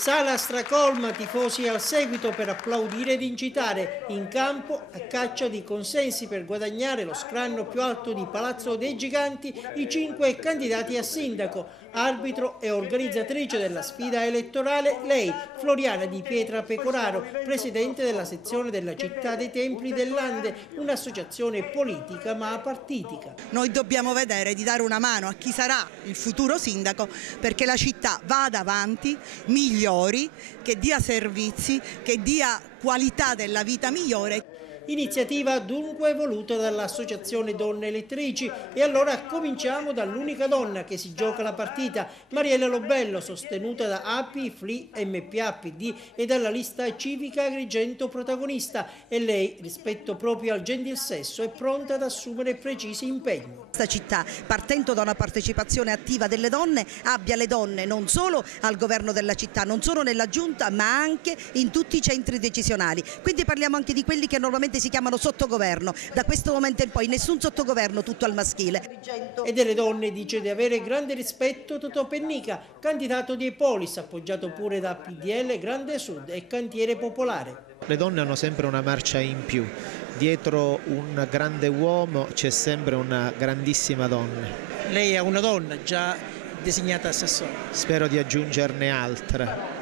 Sala stracolma, tifosi al seguito per applaudire ed incitare, in campo a caccia di consensi per guadagnare lo scranno più alto di Palazzo dei Giganti i 5 candidati a sindaco. Arbitro e organizzatrice della sfida elettorale lei, Floriana Di Pietra Pecoraro, presidente della sezione della Città dei Templi dell'Ande, un'associazione politica ma apartitica. Noi dobbiamo vedere di dare una mano a chi sarà il futuro sindaco perché la città vada avanti, migliori, che dia servizi, che dia qualità della vita migliore. Iniziativa dunque voluta dall'Associazione Donne Elettrici e allora cominciamo dall'unica donna che si gioca la partita, Mariella Lobello, sostenuta da API, FLI, MPA-PD e dalla lista civica Agrigento protagonista, e lei, rispetto proprio al gentil sesso, è pronta ad assumere precisi impegni. Questa città, partendo da una partecipazione attiva delle donne, abbia le donne non solo al governo della città, non solo nella giunta, ma anche in tutti i centri decisionali. Quindi parliamo anche di quelli che normalmente si chiamano sottogoverno. Da questo momento in poi nessun sottogoverno, tutto al maschile. E delle donne dice di avere grande rispetto Totò Pennica, candidato di Epolis, appoggiato pure da PDL, Grande Sud e Cantiere Popolare. Le donne hanno sempre una marcia in più, dietro un grande uomo c'è sempre una grandissima donna. Lei è una donna già designata assessore. Spero di aggiungerne altre.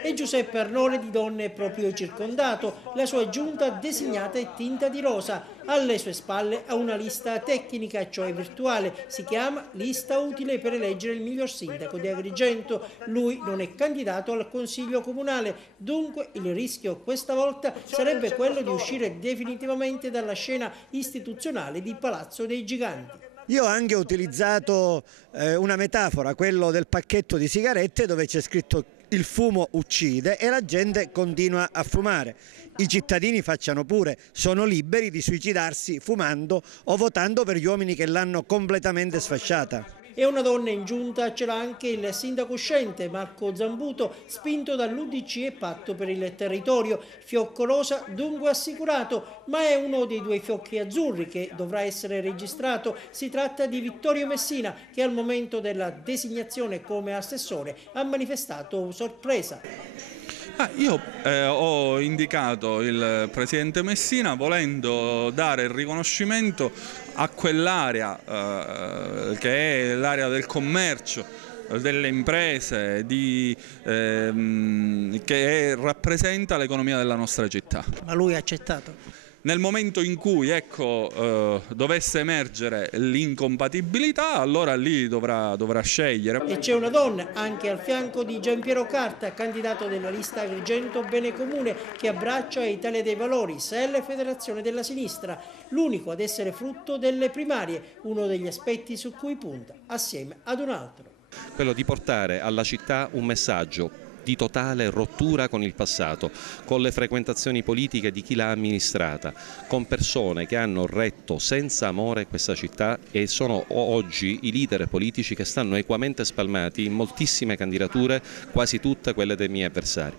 E Giuseppe Arnone di donne è proprio circondato, la sua giunta designata è tinta di rosa, alle sue spalle ha una lista tecnica, cioè virtuale, si chiama lista utile per eleggere il miglior sindaco di Agrigento. Lui non è candidato al Consiglio Comunale, dunque il rischio questa volta sarebbe quello di uscire definitivamente dalla scena istituzionale di Palazzo dei Giganti. Io ho anche utilizzato una metafora, quello del pacchetto di sigarette dove c'è scritto il fumo uccide e la gente continua a fumare. I cittadini facciano pure, sono liberi di suicidarsi fumando o votando per gli uomini che l'hanno completamente sfasciata. E una donna in giunta ce l'ha anche il sindaco uscente Marco Zambuto, spinto dall'UDC e Patto per il Territorio. Fiocco rosa dunque assicurato, ma è uno dei due fiocchi azzurri che dovrà essere registrato. Si tratta di Vittorio Messina, che al momento della designazione come assessore ha manifestato sorpresa. Io ho indicato il presidente Messina volendo dare il riconoscimento a quell'area che è l'area del commercio, delle imprese, che rappresenta l'economia della nostra città. Ma lui ha accettato? Nel momento in cui dovesse emergere l'incompatibilità, allora lì dovrà scegliere. E c'è una donna anche al fianco di Giampiero Carta, candidato della lista Agrigento Bene Comune, che abbraccia Italia dei Valori, SEL e Federazione della Sinistra, l'unico ad essere frutto delle primarie, uno degli aspetti su cui punta, assieme ad un altro. Quello di portare alla città un messaggio di totale rottura con il passato, con le frequentazioni politiche di chi l'ha amministrata, con persone che hanno retto senza amore questa città e sono oggi i leader politici che stanno equamente spalmati in moltissime candidature, quasi tutte quelle dei miei avversari.